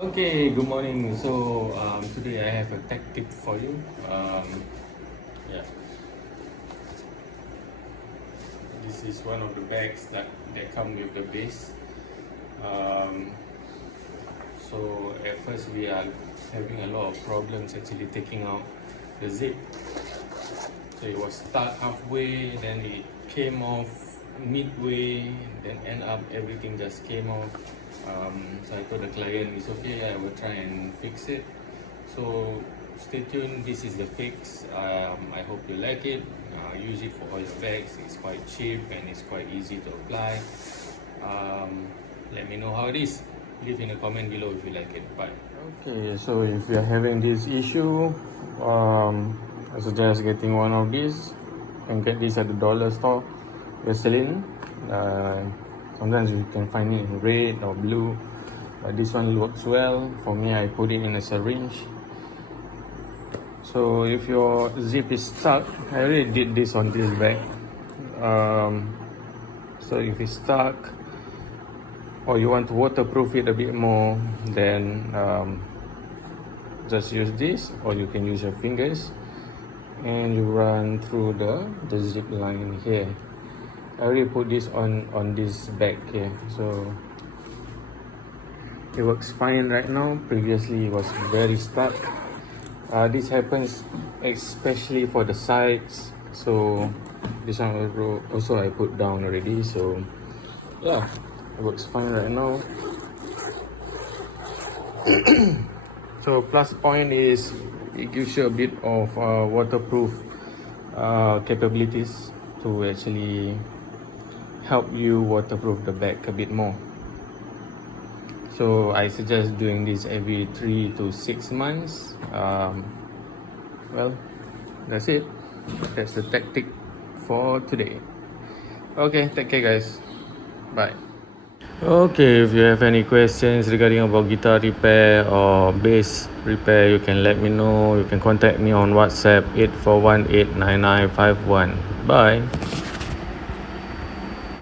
Okay, good morning. So today I have a tech tip for you. Yeah, this is one of the bags that come with the base. Um, so at first we are having a lot of problems actually taking out the zip. So it was stuck halfway, then it came off midway, then end up everything just came off. So I told the client it's okay, I will try and fix it. So stay tuned, this is the fix. I hope you like it. Use it for all your bags. It's quite cheap and it's quite easy to apply. Let me know how it is. Leave in a comment below if you like it. Bye. Okay, so if you're having this issue, I suggest getting one of these. You can get this at the dollar store. We're selling. Sometimes you can find it in red or blue, but this one works well. For me, I put it in a syringe. So if your zip is stuck, I already did this on this bag. So if it's stuck or you want to waterproof it a bit more, then just use this, or you can use your fingers and you run through the zip line here. I already put this on this bag here, so it works fine right now. Previously it was very stuck. This happens especially for the sides, so this one also I put down already. So yeah, it works fine right now. So plus point is it gives you a bit of waterproof capabilities to actually help you waterproof the bag a bit more. So I suggest doing this every 3 to 6 months. Well, that's it. That's the tactic for today. Okay, take care guys. Bye. Okay, if you have any questions regarding about guitar repair or bass repair, you can let me know. You can contact me on WhatsApp 84189951. Bye.